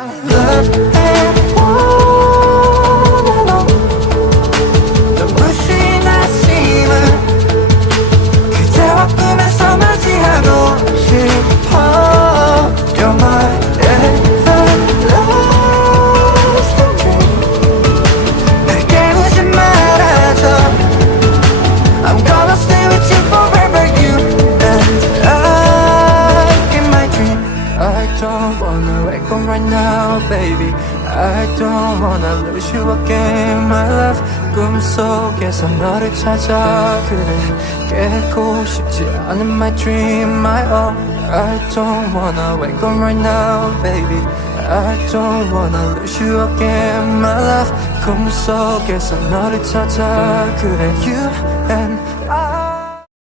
Love and wanna know 눈부신 아침을 그대와 꿈에서 맞이하고 싶어 You're my everlasting dream 날 깨우지 말아줘 I'm gonna stay with you forever You and I in my dream I don't wanna wake up right now baby I don't wanna lose you again my love 꿈속에서 너를 찾아 그래 깨고 싶지 않은 my dream my all I don't wanna wake up right now baby I don't wanna lose you again my love 꿈속에서 너를 찾아 그래 you and